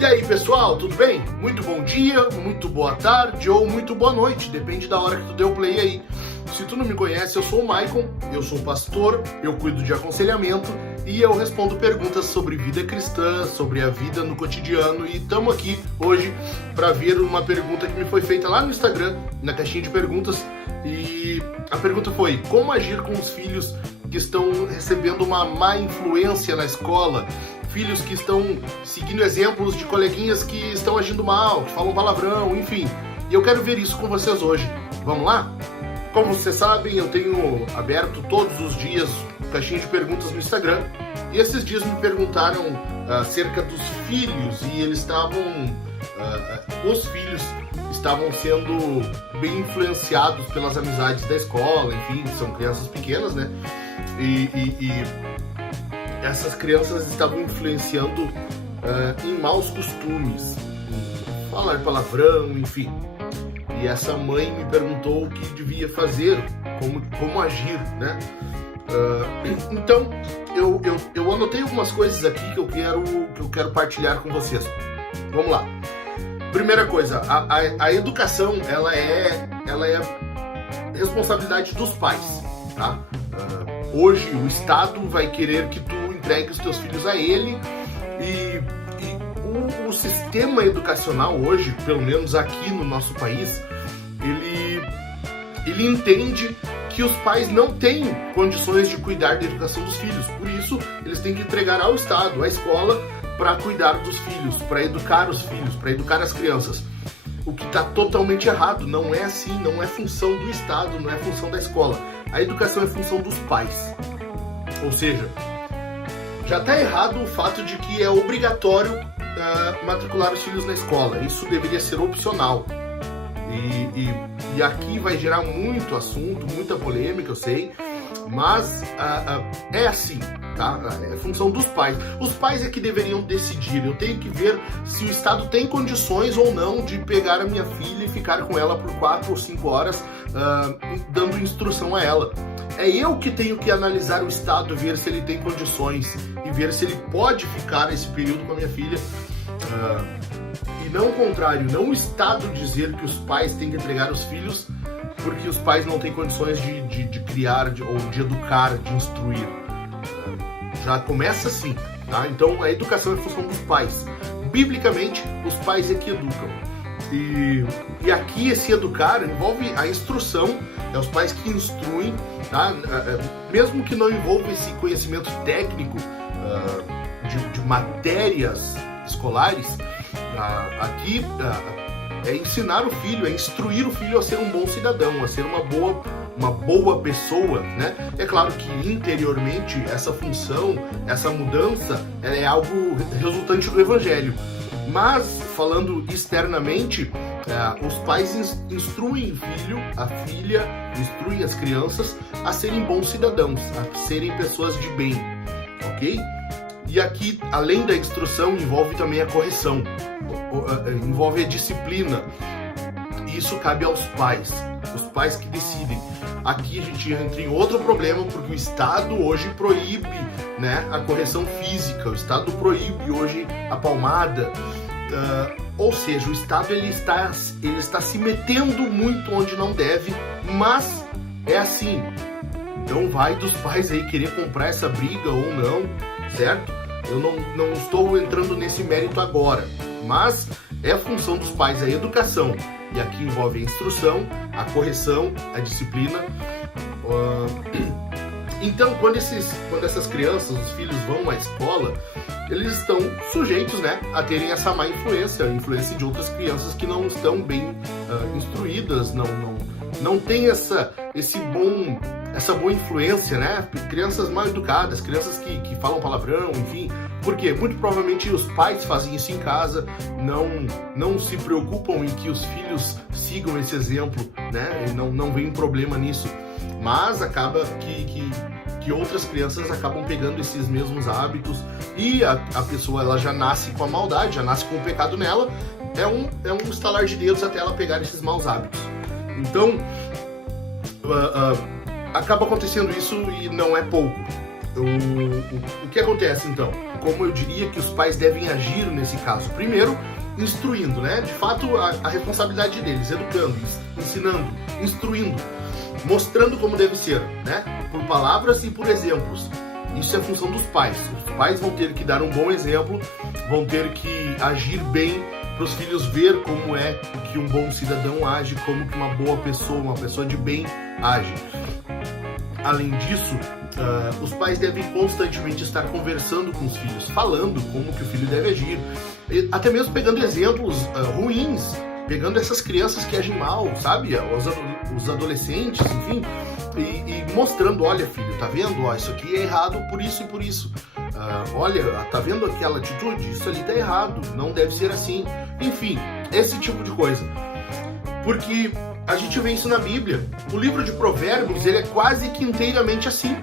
E aí pessoal, tudo bem? Muito bom dia, muito boa tarde ou muito boa noite, depende da hora que tu deu play aí. Se tu não me conhece, eu sou o Maicon, eu sou pastor, eu cuido de aconselhamento e eu respondo perguntas sobre vida cristã, sobre a vida no cotidiano, e estamos aqui hoje para ver uma pergunta que me foi feita lá no Instagram, na caixinha de perguntas, e a pergunta foi: como agir com os filhos que estão recebendo uma má influência na escola? Filhos que estão seguindo exemplos de coleguinhas que estão agindo mal, que falam palavrão, enfim. E eu quero ver isso com vocês hoje. Vamos lá? Como vocês sabem, eu tenho aberto todos os dias caixinha de perguntas no Instagram. E esses dias me perguntaram acerca dos filhos, e eles estavam... os filhos estavam sendo bem influenciados pelas amizades da escola, enfim, são crianças pequenas, né? E essas crianças estavam influenciando em maus costumes, em falar palavrão, enfim. E essa mãe me perguntou o que devia fazer, como agir, né? Então, eu anotei algumas coisas aqui que eu quero partilhar com vocês. Vamos lá. Primeira coisa, a educação, ela é responsabilidade dos pais, tá? Hoje o Estado vai querer que tu entregue os teus filhos a ele, e o sistema educacional hoje, pelo menos aqui no nosso país, ele entende que os pais não têm condições de cuidar da educação dos filhos, por isso eles têm que entregar ao Estado, à escola, para cuidar dos filhos, para educar os filhos, para educar as crianças. O que está totalmente errado, não é assim, não é função do Estado, não é função da escola. A educação é função dos pais. Ou seja, já está errado o fato de que é obrigatório matricular os filhos na escola. Isso deveria ser opcional. E aqui vai gerar muito assunto, muita polêmica, eu sei, mas é assim, tá? É função dos pais. Os pais é que deveriam decidir. Eu tenho que ver se o Estado tem condições ou não de pegar a minha filha e ficar com ela por 4 ou 5 horas dando instrução a ela. É eu que tenho que analisar o Estado, ver se ele tem condições e ver se ele pode ficar esse período com a minha filha. E não o contrário, não o Estado dizer que os pais têm que entregar os filhos porque os pais não têm condições de criar, ou de educar, de instruir. Já começa assim, tá? Então a educação é função dos pais. Biblicamente, os pais é que educam. E aqui esse educar envolve a instrução, é os pais que instruem, tá? Mesmo que não envolva esse conhecimento técnico de matérias escolares, aqui é ensinar o filho, é instruir o filho a ser um bom cidadão, a ser uma boa pessoa, né? É claro que interiormente essa função, essa mudança, ela é algo resultante do Evangelho. Mas, falando externamente, os pais instruem o filho, a filha, instruem as crianças a serem bons cidadãos, a serem pessoas de bem, ok? E aqui, além da instrução, envolve também a correção, envolve a disciplina. Isso cabe aos pais, os pais que decidem. Aqui a gente entra em outro problema, porque o Estado hoje proíbe, né, a correção física, o Estado proíbe hoje a palmada, ou seja, o Estado ele está se metendo muito onde não deve, mas é assim. Então vai dos pais aí querer comprar essa briga ou não, certo? Eu não estou entrando nesse mérito agora, mas é a função dos pais a educação, e aqui envolve a instrução, a correção, a disciplina. Então, quando essas crianças, os filhos vão à escola, eles estão sujeitos, né, a terem essa má influência, a influência de outras crianças que não estão bem instruídas, não tem essa boa influência, né? Crianças mal educadas, crianças que falam palavrão, enfim. Por quê? Muito provavelmente os pais fazem isso em casa, não se preocupam em que os filhos sigam esse exemplo, né? E não vem problema nisso. Mas acaba que outras crianças acabam pegando esses mesmos hábitos, e a pessoa ela já nasce com a maldade, já nasce com o pecado nela. É um estalar de dedos até ela pegar esses maus hábitos. Então, acaba acontecendo isso, e não é pouco, o que acontece então? Como eu diria que os pais devem agir nesse caso? Primeiro, instruindo, né? De fato, a responsabilidade deles, educando, ensinando, instruindo, mostrando como deve ser, né? Por palavras e por exemplos. Isso é função dos pais. Os pais vão ter que dar um bom exemplo, vão ter que agir bem para os filhos ver como é que um bom cidadão age, como que uma boa pessoa, uma pessoa de bem age. Além disso, os pais devem constantemente estar conversando com os filhos, falando como que o filho deve agir, até mesmo pegando exemplos ruins, pegando essas crianças que agem mal, sabe? Os adolescentes, enfim, e mostrando, olha filho, tá vendo? Ó, isso aqui é errado por isso e por isso. Olha, tá vendo aquela atitude? Isso ali tá errado, não deve ser assim. Enfim, esse tipo de coisa. Porque a gente vê isso na Bíblia. O livro de Provérbios, ele é quase que inteiramente assim.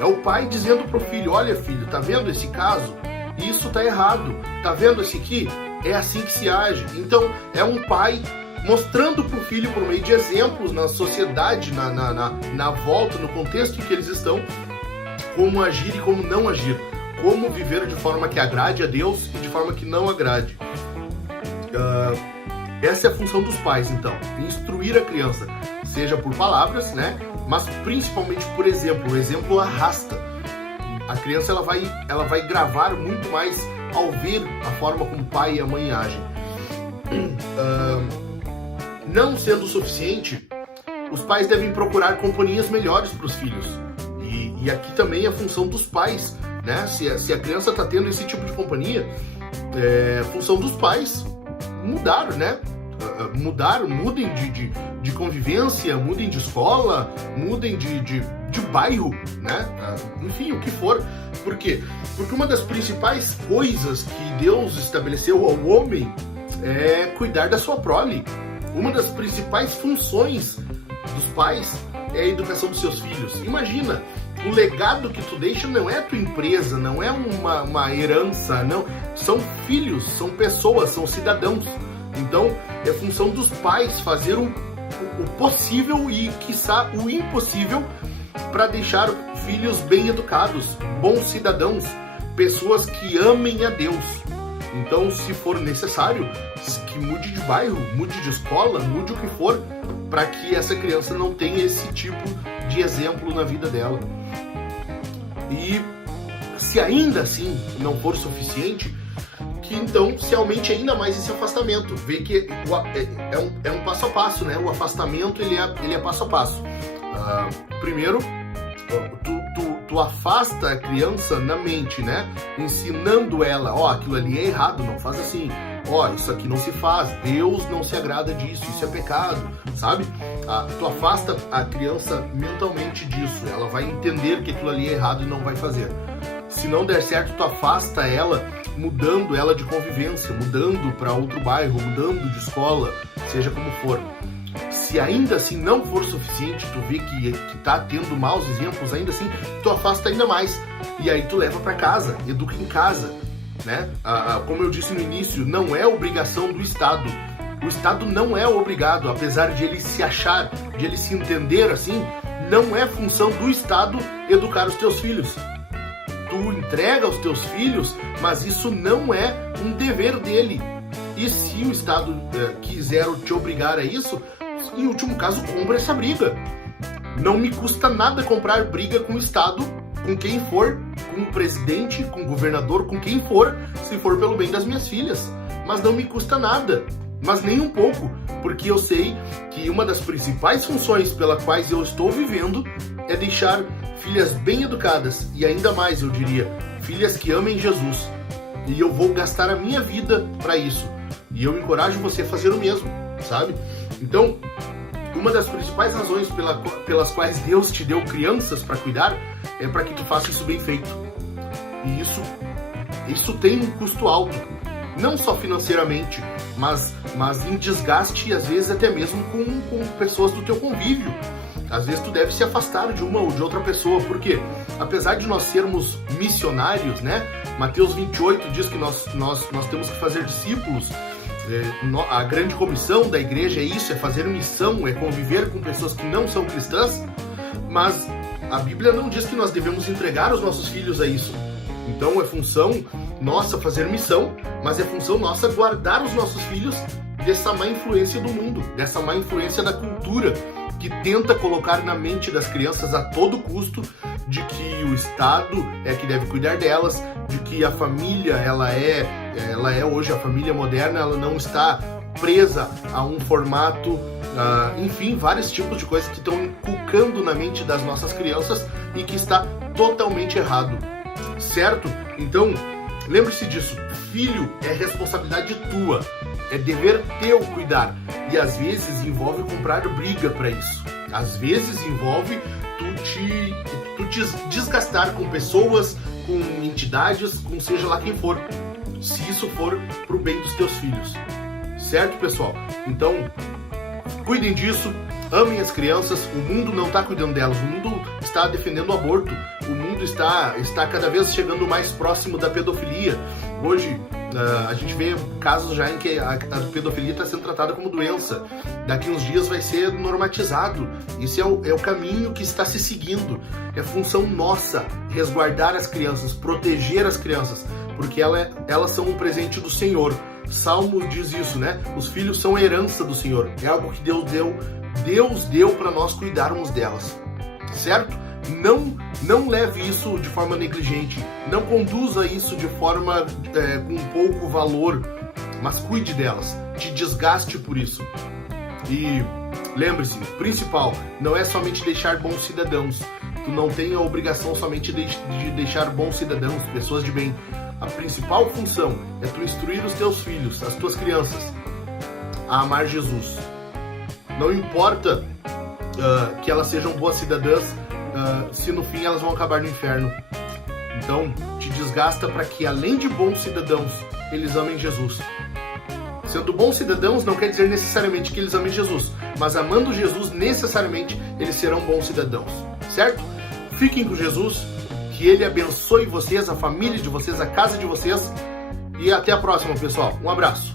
É o pai dizendo pro filho, olha filho, tá vendo esse caso? Isso tá errado. Tá vendo esse aqui? É assim que se age. Então, é um pai mostrando pro filho, por meio de exemplos na sociedade, na volta, no contexto em que eles estão, como agir e como não agir. Como viver de forma que agrade a Deus e de forma que não agrade. Essa é a função dos pais, então, instruir a criança, seja por palavras, né, mas principalmente por exemplo. O exemplo arrasta. A criança ela vai gravar muito mais ao ver a forma como o pai e a mãe agem. Não sendo o suficiente, os pais devem procurar companhias melhores para os filhos. E aqui também é a função dos pais, né? Se a criança está tendo esse tipo de companhia, é função dos pais mudar, né? Mudem de convivência, mudem de escola, mudem de bairro, né? Enfim, o que for. Por quê? Porque uma das principais coisas que Deus estabeleceu ao homem é cuidar da sua prole. Uma das principais funções dos pais é a educação dos seus filhos. Imagina, o legado que tu deixa não é a tua empresa, não é uma herança, não. São filhos, são pessoas, são cidadãos. Então, é função dos pais fazer o possível e, quiçá, o impossível para deixar filhos bem educados, bons cidadãos, pessoas que amem a Deus. Então, se for necessário, que mude de bairro, mude de escola, mude o que for, para que essa criança não tenha esse tipo de exemplo na vida dela. E se ainda assim não for suficiente, que então se aumente ainda mais esse afastamento. Vê que é um passo a passo, né? O afastamento ele é passo a passo. Primeiro, tu afasta a criança na mente, né? Ensinando ela, ó, aquilo ali é errado, não faz assim. Ó, isso aqui não se faz, Deus não se agrada disso, isso é pecado, sabe? Tu afasta a criança mentalmente disso, ela vai entender que aquilo ali é errado e não vai fazer. Se não der certo, tu afasta ela, mudando ela de convivência, mudando para outro bairro, mudando de escola, seja como for. Se ainda assim não for suficiente, tu vê que tá tendo maus exemplos, ainda assim, tu afasta ainda mais. E aí tu leva para casa, educa em casa, né? Como eu disse no início, não é obrigação do Estado. O Estado não é obrigado, apesar de ele se achar, de ele se entender assim, não é função do Estado educar os teus filhos. Tu entrega aos teus filhos, mas isso não é um dever dele. E se o Estado quiser te obrigar a isso, em último caso, compra essa briga. Não me custa nada comprar briga com o Estado, com quem for, com o presidente, com o governador, com quem for, se for pelo bem das minhas filhas. Mas não me custa nada, mas nem um pouco, porque eu sei que uma das principais funções pelas quais eu estou vivendo é deixar filhas bem educadas e ainda mais, eu diria, filhas que amem Jesus. E eu vou gastar a minha vida para isso. E eu encorajo você a fazer o mesmo, sabe? Então, uma das principais razões pelas quais Deus te deu crianças para cuidar é para que tu faça isso bem feito. E isso tem um custo alto, não só financeiramente, mas em desgaste e às vezes até mesmo com pessoas do teu convívio. Às vezes tu deve se afastar de uma ou de outra pessoa, porque apesar de nós sermos missionários, né? Mateus 28 diz que nós temos que fazer discípulos. A grande comissão da igreja é isso, é fazer missão, é conviver com pessoas que não são cristãs, mas a Bíblia não diz que nós devemos entregar os nossos filhos a isso. Então é função nossa fazer missão, mas é função nossa guardar os nossos filhos dessa má influência do mundo, dessa má influência da cultura, que tenta colocar na mente das crianças a todo custo de que o Estado é que deve cuidar delas, de que a família, ela é hoje a família moderna, ela não está presa a um formato, enfim, vários tipos de coisas que estão inculcando na mente das nossas crianças e que está totalmente errado, certo? Então, lembre-se disso, filho é responsabilidade tua, é dever teu cuidar, e às vezes envolve comprar briga para isso, às vezes envolve tu te desgastar com pessoas, com entidades, com seja lá quem for, se isso for pro bem dos teus filhos, certo, pessoal? Então, cuidem disso, amem as crianças, o mundo não está cuidando delas, o mundo está defendendo o aborto, o mundo está cada vez chegando mais próximo da pedofilia. Hoje a gente vê casos já em que a pedofilia está sendo tratada como doença, daqui uns dias vai ser normatizado. Isso é o caminho que está se seguindo, é função nossa resguardar as crianças, proteger as crianças, porque elas são um presente do Senhor. Salmo diz isso, né? Os filhos são a herança do Senhor, é algo que Deus deu para nós cuidarmos delas, certo? Não leve isso de forma negligente, não conduza isso de forma com pouco valor, mas cuide delas, te desgaste por isso. E lembre-se, principal, não é somente deixar bons cidadãos, tu não tem a obrigação somente de deixar bons cidadãos, pessoas de bem. A principal função é tu instruir os teus filhos, as tuas crianças, a amar Jesus. Não importa que elas sejam boas cidadãs, se no fim elas vão acabar no inferno. Então, te desgasta para que, além de bons cidadãos, eles amem Jesus. Sendo bons cidadãos não quer dizer necessariamente que eles amem Jesus, mas amando Jesus, necessariamente, eles serão bons cidadãos, certo? Fiquem com Jesus, que Ele abençoe vocês, a família de vocês, a casa de vocês, e até a próxima, pessoal. Um abraço!